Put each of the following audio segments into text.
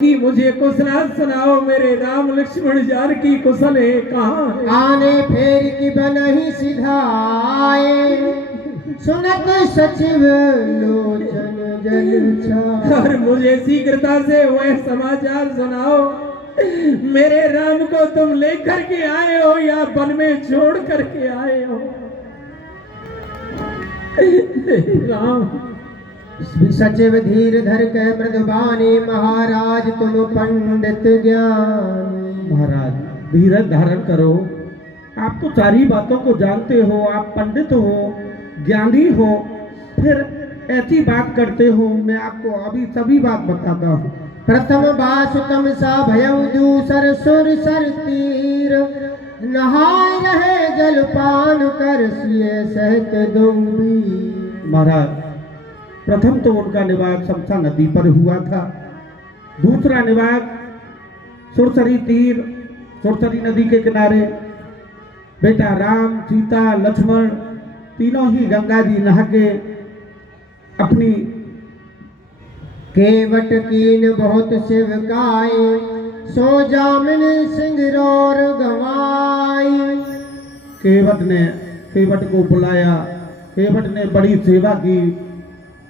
कि मुझे कुशल सुनाओ मेरे राम लक्ष्मण जार की कुशल है कहाँ है? आने फेर की बनही सिधाए सुनत सचिव लोचन जल छाए। और मुझे शीघ्रता से वह समाचार सुनाओ मेरे राम को तुम लेकर के आए हो या वन में छोड़ करके आए हो? राम सचिव धीर धर कह मृदुबानी महाराज तुम पंडित ज्ञानी। महाराज धीरज धारण करो। आप तो सारी बातों को जानते हो, आप पंडित हो, ज्ञानी हो, फिर ऐसी बात करते हो। मैं आपको अभी सभी बात बताता हूँ। प्रथम बासुतम सा भयउ दूसर सुर सर तीर नहाय रहे जलपान कर सिए सहित दुबी। महाराज प्रथम तो उनका निवास समसा नदी पर हुआ था। दूसरा निवास सुरसरी तीर, सुरसरी नदी के किनारे बेटा राम, सीता, लक्ष्मण तीनों ही गंगा जी नहा के अपनी केवट कीन बहुत शिवकाई सो जामिन सिंह रोर गवाई। केवट को बुलाया। केवट ने बड़ी सेवा की,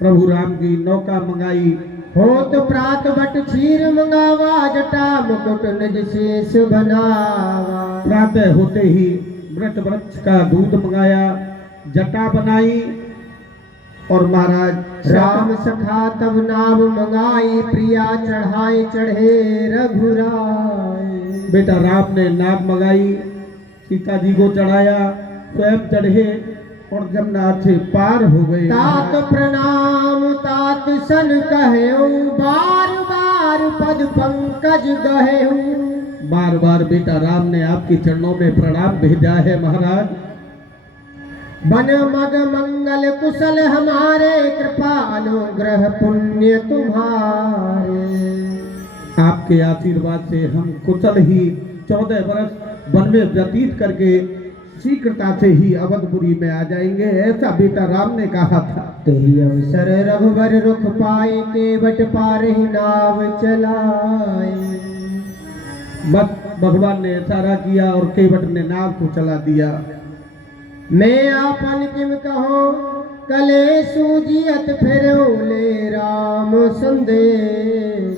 प्रभु राम की नौका मंगाई। हो तो प्रात बट क्षीर मंगावा जटा मुकुट निज शेष बनावा। प्रातः होते ही वृट वृक्ष का दूध मंगाया, जटा बनाई और महाराज राम सखा तब नाम मंगाई प्रिया चढ़ाई चढ़े रघुराई। बेटा राम ने नाव मंगाई, सीता जी को चढ़ाया, स्वयं चढ़े और जमुना से पार हो गए। तात प्रणाम तात सन कहेऊ बार बार पद पंकज गहेऊ। बार बार बेटा राम ने आपके चरणों में प्रणाम भेजा है महाराज। बन मग मंगल कुशल हमारे कृपा अनुग्रह पुण्य तुम्हारे। आपके आशीर्वाद से हम कुशल ही 14 वर्ष वन में व्यतीत करके शीघ्रता से ही अवधपुरी में आ जाएंगे, ऐसा बेटा राम ने कहा था। तेरी अवसर रघुवर रुख पाए केवट पारे नाव चलाए। बस भगवान ने इशारा किया और केवट ने नाव को चला दिया। मैं आपन किम कहो कले सूजियत फिर ले राम संदेश।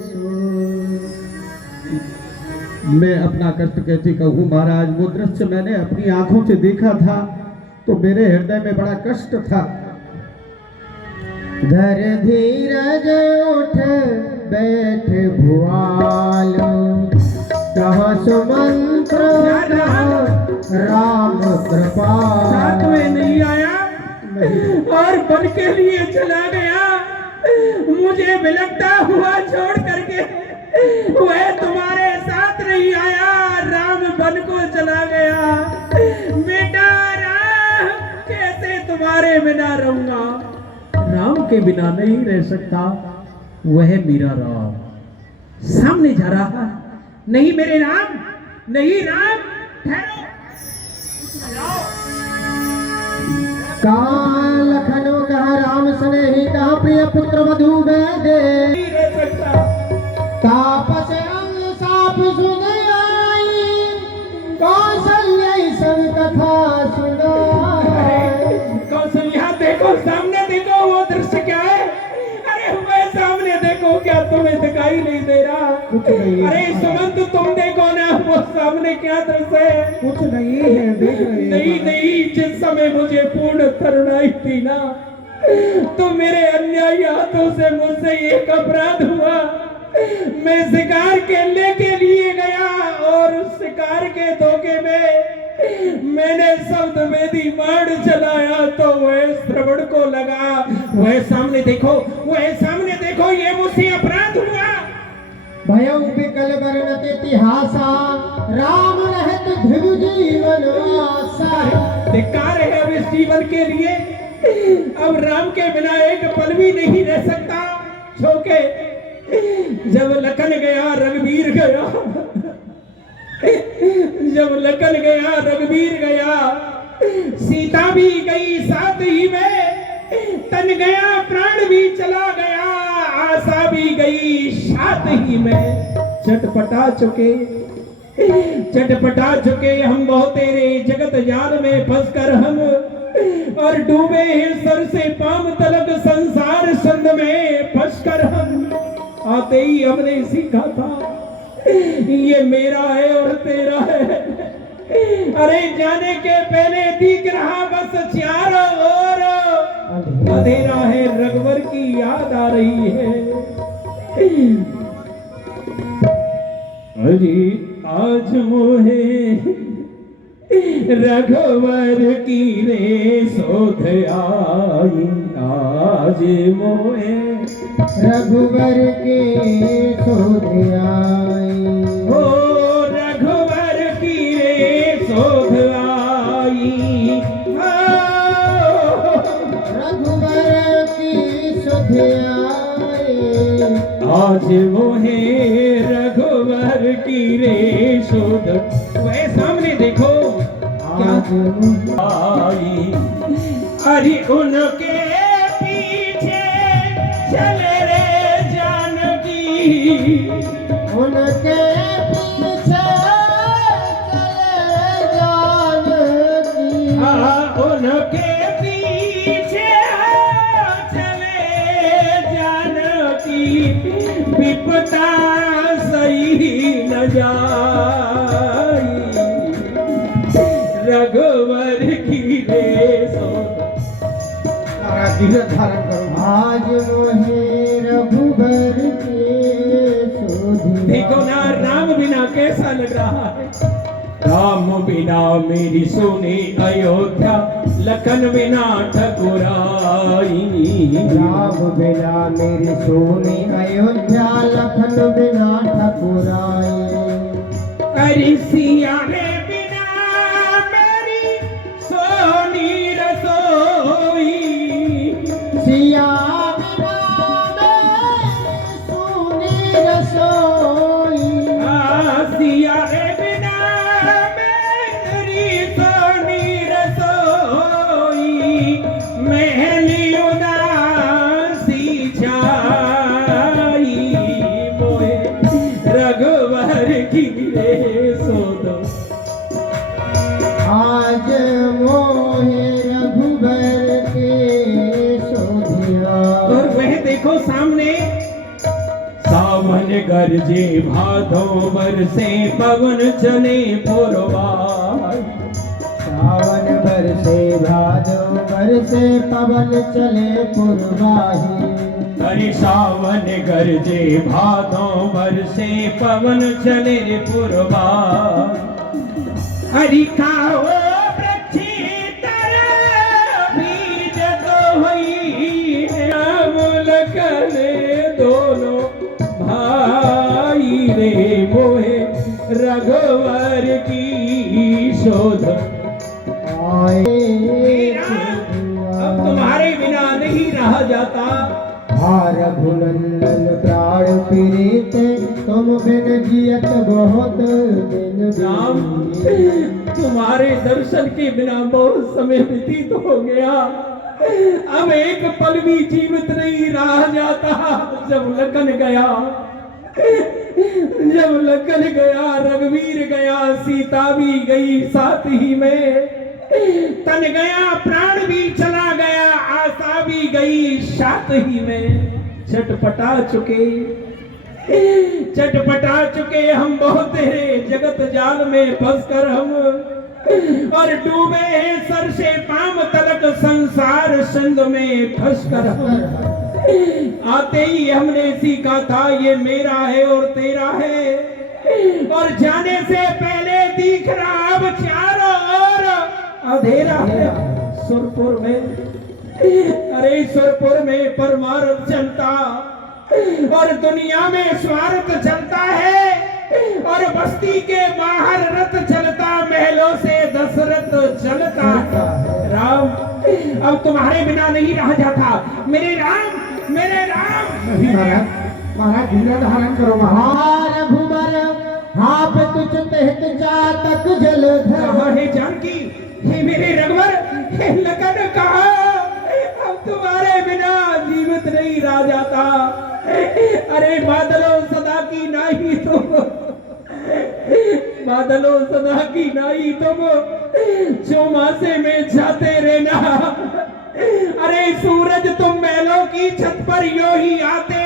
मैं अपना कष्ट कैसे कहूँ महाराज, वो दृश्य मैंने अपनी आंखों से देखा था तो मेरे हृदय में बड़ा कष्ट था। धर धीरज उठ बैठ भुआलो कहाँ सुमंत्र राम कृपा। साथ में नहीं आया और बन के लिए चला गया, मुझे बिलखता हुआ छोड़ करके वह तुम्हारे साथ नहीं आया, राम बन को चला गया। बेटा राम कैसे तुम्हारे बिना रहूंगा? राम के बिना नहीं रह सकता, वह मेरा राम सामने जा रहा। नहीं मेरे राम, नहीं राम, ठहरो। कहाँ लखनऊ कहा राम सने ही कहा प्रिय पुत्र वधु दे तापस अंग साप सुन आई कौशल्या सब कथा सुनाए। कौशल्या देखो सामने, देखो वो दृश्य क्या है? अरे वह सामने देखो, क्या तुम्हें दिखाई नहीं दे रहा? कुछ नहीं। अरे सुमंत तुम देखो ना वो सामने क्या दृश्य है? कुछ नहीं है, देख रहे नहीं नहीं, जिस समय मुझे पूर्ण करुणाई थी ना तो मेरे अन्यायी हाथों से मुझसे एक अपराध हुआ। मैं शिकार खेलने के लिए गया और उस शिकार के धोखे में मैंने शब्द वेदी बाण चलाया तो वह श्रवण को लगा। वह सामने देखो, वह सामने देखो, ये मुझसे अपराध हुआ। भयउ विकल वर्णत इतिहासा राम रहत ध्रुव जीवन आशा। धिक्कार है अब इस जीवन के लिए, अब राम के बिना एक पल भी नहीं रह सकता। छोके जब लखन गया रघुवीर गया, जब लखन गया रघुवीर गया, सीता भी गई साथ ही में, तन गया प्राण भी चला गया। आशा भी गई साथ ही में। चटपटा चुके हम बहुत तेरे जगत जाल में फंस कर हम, और डूबे हैं सर से पांव तलक संसार संग में फंस कर हम। आते ही हमने सीखा था ये मेरा है और तेरा है। अरे जाने के पहले दिख रहा बस चारों ओर अंधेरा है, रघुवर की याद आ रही है। अरे आज मोहे रघुवर की रे शोध आई, आज मोहे रघुवर के शोध आई। ओ रघुवर की रे शोध आई, रघुवर की शोध आई। आज मोहे रघुवर की रे शोध। वह सामने देखो क्या आई, अरे उनके पीछे चले रे जानकी, उनके पीछे चले जानकी। उनके पीछे चले जानकी, विपदा सही न जाई, रघुवर की रे शोध। धीरज धारण करो। आज मोहे रघुवर के शोध। देखो ना राम बिना कैसा लग रहा है। राम बिना मेरी सोनी अयोध्या, लखन बिना ठकुराई। राम बिना मेरी सोनी अयोध्या, लखन बिना ठकुराई। अरे सिया रे बिना मेरी सोनी रसोई, सिया बिना मेरी सोनी रसोई। सिया रे बिना मेरी सोनी रसोई, महली उदासी छाई, मोहे रघुवर की रे शोध। आज मोहे रघुवर के शोधिया। और वह देखो सामने सावन गरजे भादो बरसे पवन चले पुरवाई। सावन बरसे भादो बरसे पवन चले पुरवाही। अरे सावन गरजे भादो बरसे पवन चले पुरवाई। हरि खाओ वृक्षी तर बीज तो हुई, राम लखन दोनों भाई रे, मोहे रघुवर की शोध। आए अब तुम्हारे बिना नहीं रहा जाता। रघुनंदन प्राण पीड़ित, तुम बिन जियत बहुत दिन राम बीत। तुम्हारे दर्शन के बिना बहुत समय व्यतीत हो गया। अब एक पल भी जीवित नहीं रहा जाता। जब लखन गया, जब लखन गया, रघुवीर गया, सीता भी गई साथ ही में। तन गया, प्राण भी चला गया, आशा भी गई साथ ही में। चटपटा चुके हम बहुत तेरे जगत जाल में फंस कर हम, और डूबे हैं सर से पांव तलक संसार संग में फंस कर हम। आते ही हमने सीखा था ये मेरा है और तेरा है, और जाने से पहले दिख रहा अब चारों ओर अंधेरा है। सुरपुर में, अरे सुरपुर में परमार्थ चलता और दुनिया में स्वार्थ चलता है, और बस्ती के बाहर रथ चलता, महलों से दशरथ चलता। राम अब तुम्हारे बिना नहीं रहा जाता। मेरे राम, मेरे राम। महाराज धीरज धारण करो। महाराज रघुबर आप तुझ तहत जातक जलधर। कहाँ है जानकी? हे मेरे रघुवर, हे लखन कहाँ? अब तुम्हारे बिना जीवित नहीं रह जाता। अरे बादलों सदा की नाई तुम, बादलों सदा की नाई तुम, चौमासे में जाते रहना। अरे सूरज तुम महलों की छत पर यूं ही आते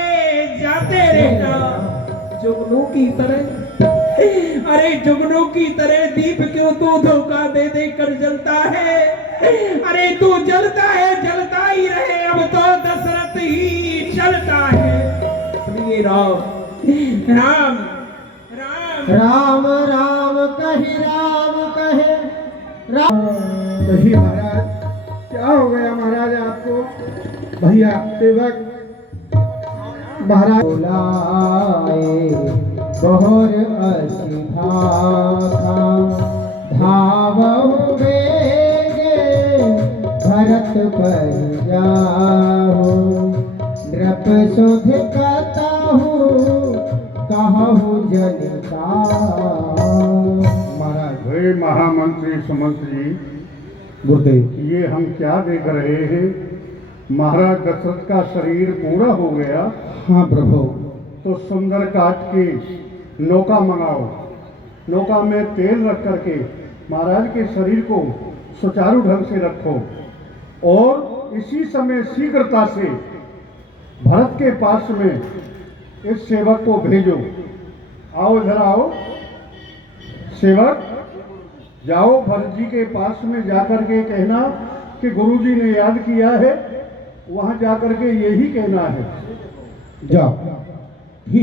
जाते रहना। जुगनू की तरह, अरे जुगनू की तरह दीप क्यों तू धोखा दे दे कर जलता है। अरे तू जलता है, जलता ही रहे, अब तो दशरथ ही चलता है। सुनिए राम राम राम राम राम कही राम कहे राम। कही महाराज, क्या हो गया महाराज आपको? भैया सेवक महाराज बुलाए बहुर असी भाखा, धावहु बेगे भरत पर जाहु, नृप सुध कतहु कहु जनिका। महाराज हे महामंत्री सुमंत्री, गुरुदेव, ये हम क्या देख रहे हैं? महाराज दशरथ का शरीर पूरा हो गया हाँ प्रभु। तो सुंदर काट के नौका मंगाओ, नौका में तेल रख करके महाराज के शरीर को सुचारू ढंग से रखो और इसी समय शीघ्रता से भरत के पास में इस सेवक को भेजो। आओ इधर आओ सेवक, जाओ भरत जी के पास में जाकर के कहना कि गुरुजी ने याद किया है, वहां जाकर के यही कहना है। जाओ, ठीक।